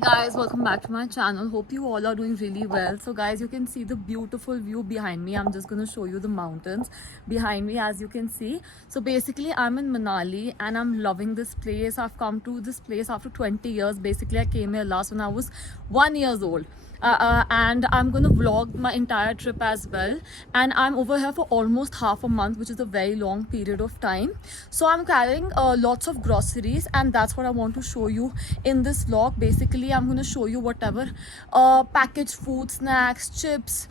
Guys, welcome back to my channel. Hope you all are doing really well. So guys, you can see the beautiful view behind me. I'm just going to show you the mountains behind me, as you can see. So basically I'm in Manali and I'm loving this place. I've come to this place after 20 years. Basically I came here last when I was 1 year old. And I'm gonna vlog my entire trip as well, and I'm over here for almost half a month, which is a very long period of time. So I'm carrying lots of groceries, and that's what I want to show you in this vlog. Basically I'm gonna show you whatever packaged food, snacks, chips,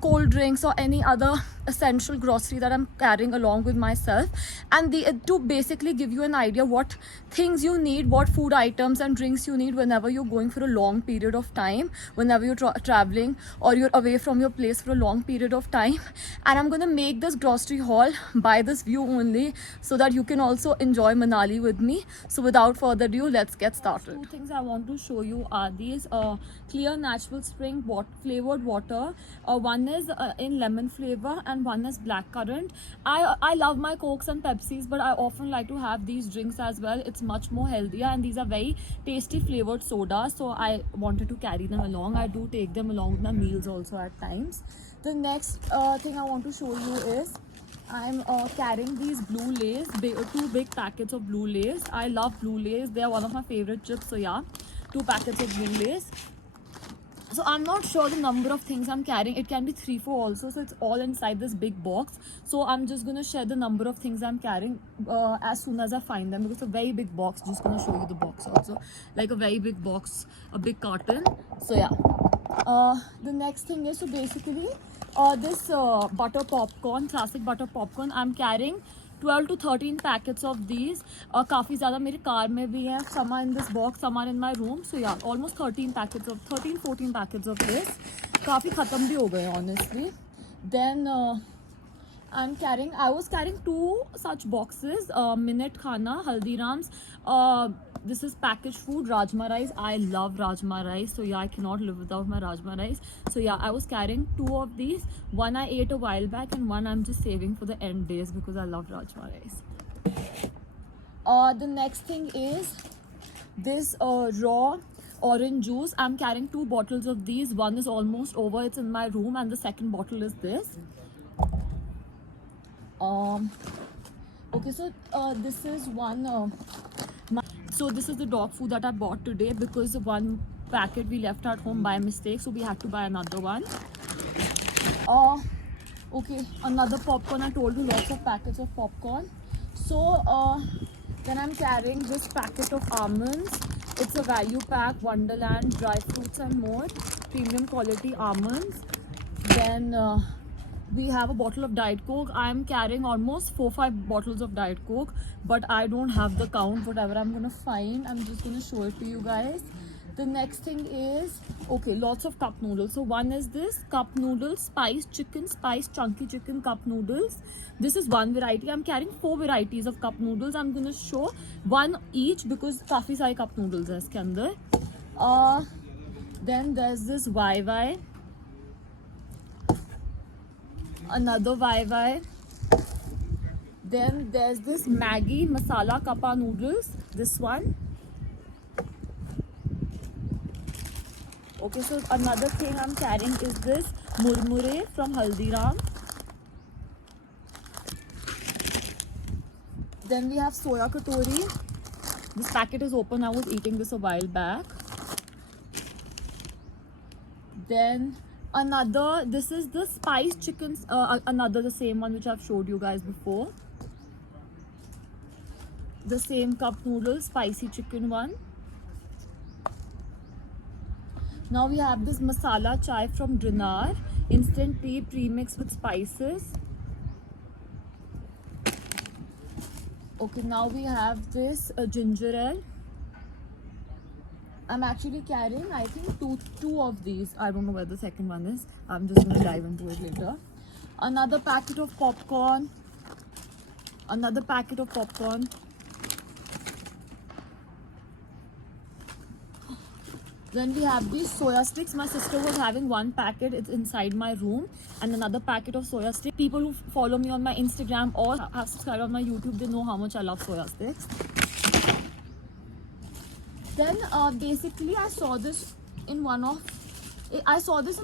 cold drinks, or any other essential grocery that I'm carrying along with myself, and to basically give you an idea what things you need, what food items and drinks you need whenever you're going for a long period of time, whenever you're traveling or you're away from your place for a long period of time. And I'm gonna make this grocery haul by this view only, so that you can also enjoy Manali with me. So without further ado, let's get started. Two things I want to show you are these clear natural spring flavored water. One is in lemon flavor and one is blackcurrant. I love my Cokes and Pepsis, but I often like to have these drinks as well. It's much more healthier, and these are very tasty flavored sodas, so I wanted to carry them along. I do take them along with my meals also at times. The next thing I want to show you is I'm carrying these blue lays, two big packets of blue lays. I love blue lays. They are one of my favorite chips. So yeah, 2 packets of blue lays. So I'm not sure the number of things I'm carrying. It can be 3-4 also, so it's all inside this big box. So I'm just gonna share the number of things I'm carrying as soon as I find them, because it's a very big box. Just gonna show you the box also, like a very big box, a big carton. So yeah, the next thing is, so basically this butter popcorn, classic butter popcorn, I'm carrying 12 to 13 packets of these. काफ़ी ज़्यादा मेरे car में भी हैं. Some are in this box, some are in my room. So yeah, almost 13 14 packets of this. काफ़ी ख़त्म भी हो गए honestly. Then I was carrying 2 such boxes. Minute Khana, Haldiram's. This is packaged food, Rajma rice. I love Rajma rice. So yeah, I cannot live without my Rajma rice. So yeah, I was carrying 2 of these. One I ate a while back and one I'm just saving for the end days because I love Rajma rice. The next thing is this raw orange juice. I'm carrying 2 bottles of these. One is almost over. It's in my room, and the second bottle is this. Okay, so this is one so this is the dog food that I bought today, because one packet we left at home by mistake, so we had to buy another one. Okay, another popcorn. I told you, lots of packets of popcorn. So then I'm carrying this packet of almonds. It's a value pack, Wonderland dry fruits and more, premium quality almonds. Then we have a bottle of Diet Coke. I'm carrying almost 4-5 bottles of Diet Coke, but I don't have the count. Whatever I'm gonna find, I'm just gonna show it to you guys. The next thing is, okay, lots of cup noodles. So one is this cup noodles, spice chunky chicken cup noodles. This is one variety. I'm carrying 4 varieties of cup noodles. I'm gonna show one each because काफी सारे cup noodles हैं इसके अंदर. Then there's this YY. Another YY. Then there's this Maggi masala kappa noodles, this one. Okay, so another thing I'm carrying is this murmure from Haldiram. Then we have soya katori. This packet is open. I was eating this a while back. Then another, this is the spice chicken, another the same one which I've showed you guys before. The same cup noodles, spicy chicken one. Now we have this masala chai from Dinar, instant tea premix with spices. Okay, now we have this ginger ale. I'm actually carrying, I think, two of these. I don't know where the second one is. I'm just gonna dive into it later. Another packet of popcorn. Another packet of popcorn. Then we have these soya sticks. My sister was having one packet. It's inside my room, and another packet of soya sticks. People who follow me on my Instagram or have subscribed on my YouTube, they know how much I love soya sticks. Then basically I saw this in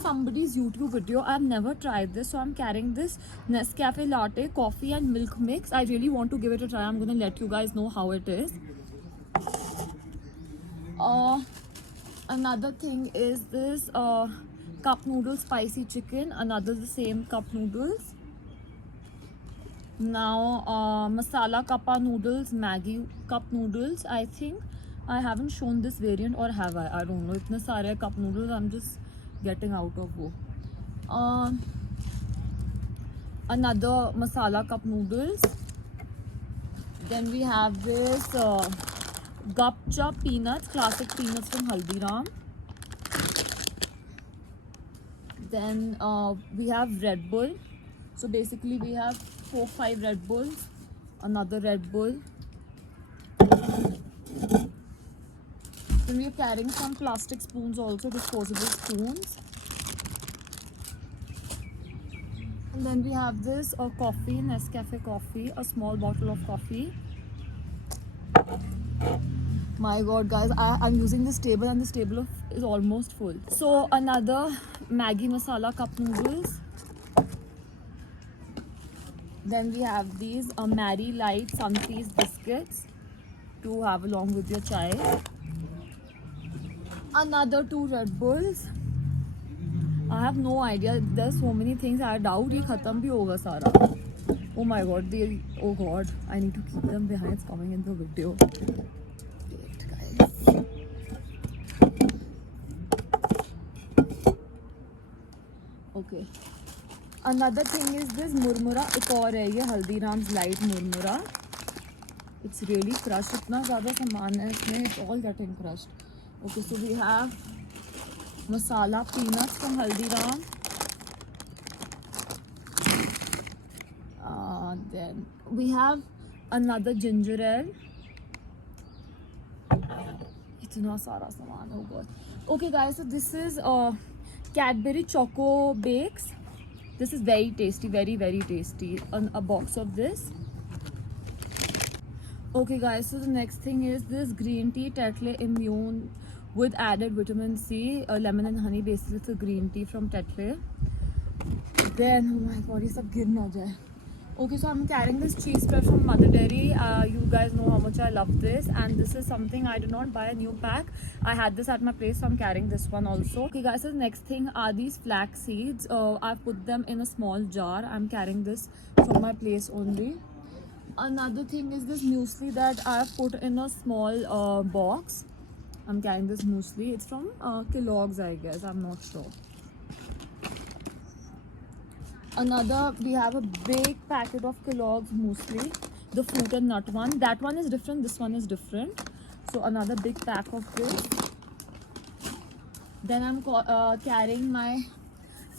somebody's YouTube video. I've never tried this, so I'm carrying this Nescafe latte coffee and milk mix. I really want to give it a try. I'm gonna let you guys know how it is. Another thing is this cup noodles spicy chicken. Another the same cup noodles. Now masala kappa noodles, Maggi cup noodles. I think I haven't shown this variant, or have I don't know. Itne sare cup noodles I'm just getting out of wo. Another masala cup noodles. Then we have this Gupchup peanuts, classic peanuts from Haldiram. Then we have Red Bull. So basically we have 4-5 Red Bulls. Another Red Bull. Then we are carrying some plastic spoons also, disposable spoons. And then we have this coffee, Nescafe coffee, a small bottle of coffee. My god guys, I'm using this table and this table is almost full. So another Maggi masala cup noodles. Then we have these Marie Light Sunfeast biscuits to have along with your chai. Another 2 Red Bulls. I have no idea. There's so many things. I doubt ये खत्म भी होगा सारा. Oh my god, oh god, I need to keep them behind. It's coming in the video. Wait, guys. Okay. Another thing is this murmura. एक और है ये Haldiram's light murmura. It's really crushed. इतना ज़्यादा सामान है इसमें. It's all getting crushed. Okay, so we have masala peanuts from Haldiram. Then we have another ginger ale. Itna sara saman, oh god. Okay guys, so this is Cadbury Choco Bakes. This is very tasty, very tasty. A box of this. Okay guys, so the next thing is this green tea Tetley Immune with added vitamin C, lemon and honey. Basically it's a green tea from Tetley. Then oh my god, ये सब गिर ना जाए. Okay, so I'm carrying this cheese spread from Mother Dairy. You guys know how much I love this, and this is something I did not buy a new pack. I had this at my place, so I'm carrying this one also. Okay guys, so the next thing are these flax seeds. I've put them in a small jar. I'm carrying this from my place only. Another thing is this muesli that I've put in a small box. I'm carrying this muesli. It's from Kellogg's, I guess. I'm not sure. Another, we have a big packet of Kellogg's muesli, the fruit and nut one. That one is different, this one is different. So another big pack of this. Then I'm carrying my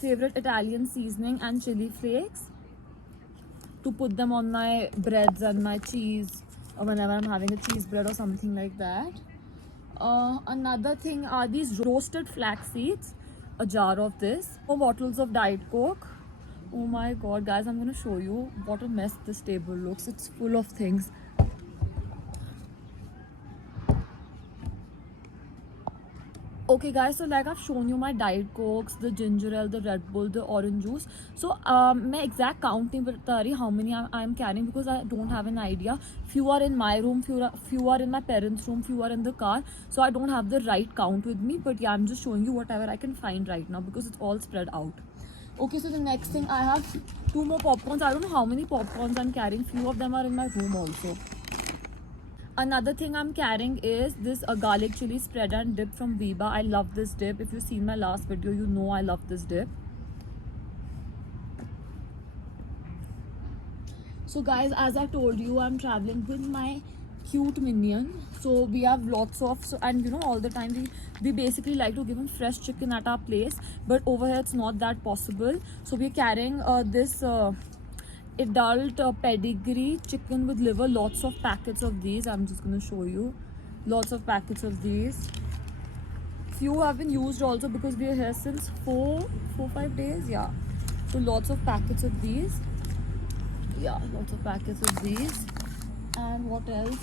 favorite Italian seasoning and chili flakes to put them on my breads and my cheese, or whenever I'm having a cheese bread or something like that. Another thing are these roasted flax seeds, a jar of this. 4 bottles of Diet Coke. Oh my god guys, I'm gonna show you what a mess this table looks. It's full of things. Okay guys, so like I've shown you my Diet Cokes, the ginger ale, the Red Bull, the orange juice. So मैं exact count नहीं बता रही how many I'm carrying because I don't have an idea. Few are in my room, few are in my parents' room, few are in the car. So I don't have the right count with me. But yeah, I'm just showing you whatever I can find right now because it's all spread out. Okay, so the next thing, I have 2 more popcorns. I don't know how many popcorns I'm carrying. Few of them are in my room also. Another thing I'm carrying is this garlic chili spread and dip from Viva. I love this dip. If you've seen my last video, you know I love this dip. So guys, as I told you, I'm traveling with my cute minion. So we have lots of, and you know, all the time we basically like to give him fresh chicken at our place, but over here it's not that possible. So we're carrying this adult pedigree chicken with liver. Lots of packets of these. I'm just gonna show you. Lots of packets of these. Few have been used also because we are here since 4-5 days. Yeah, so lots of packets of these. Yeah, lots of packets of these. And what else?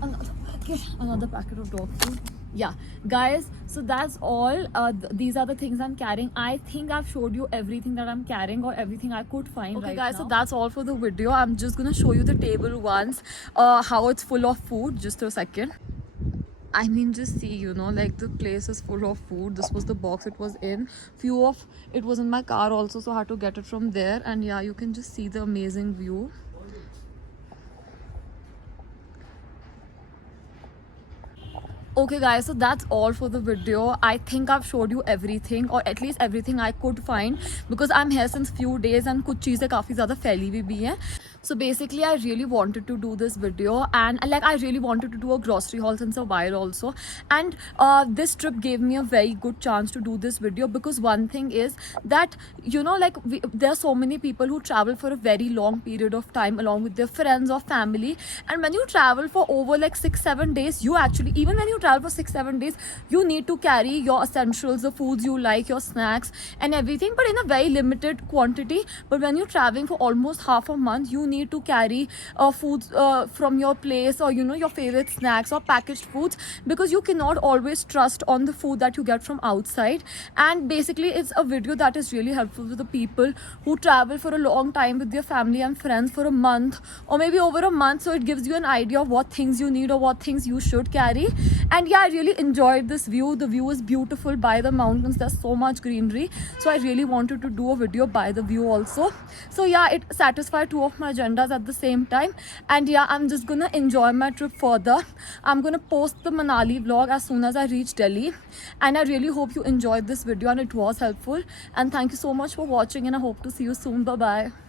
Another packet. Okay, another packet of dog food. Yeah, guys, so that's all. These are the things I'm carrying. I think I've showed you everything that I'm carrying, or everything I could find. Okay, guys, so that's all for the video. I'm just gonna show you the table once, how it's full of food. Just a second. I mean, just see, you know, like the place is full of food. This was the box it was in. Few of it was in my car also, so I had to get it from there. And yeah, you can just see the amazing view. Okay guys, so that's all for the video. I think I've showed you everything, or at least everything I could find, because I'm here since few days and कुछ चीज़ें काफ़ी ज़्यादा फैली हुई भी हैं. So basically I really wanted to do this video, and like I really wanted to do a grocery haul since a while also, and this trip gave me a very good chance to do this video, because one thing is that, you know, like there are so many people who travel for a very long period of time along with their friends or family, and when you travel for over like 6-7 days, you actually, even when you travel for 6-7 days, you need to carry your essentials, the foods you like, your snacks and everything, but in a very limited quantity. But when you're traveling for almost half a month, you need to carry foods from your place, or you know, your favorite snacks or packaged foods, because you cannot always trust on the food that you get from outside. And basically it's a video that is really helpful to the people who travel for a long time with their family and friends for a month or maybe over a month. So it gives you an idea of what things you need or what things you should carry. And yeah, I really enjoyed this view. The view is beautiful by the mountains. There's so much greenery, so I really wanted to do a video by the view also. So yeah, it satisfied two of my agendas at the same time. And yeah, I'm just gonna enjoy my trip further. I'm gonna post the Manali vlog as soon as I reach Delhi, and I really hope you enjoyed this video and it was helpful. And thank you so much for watching, and I hope to see you soon. Bye bye.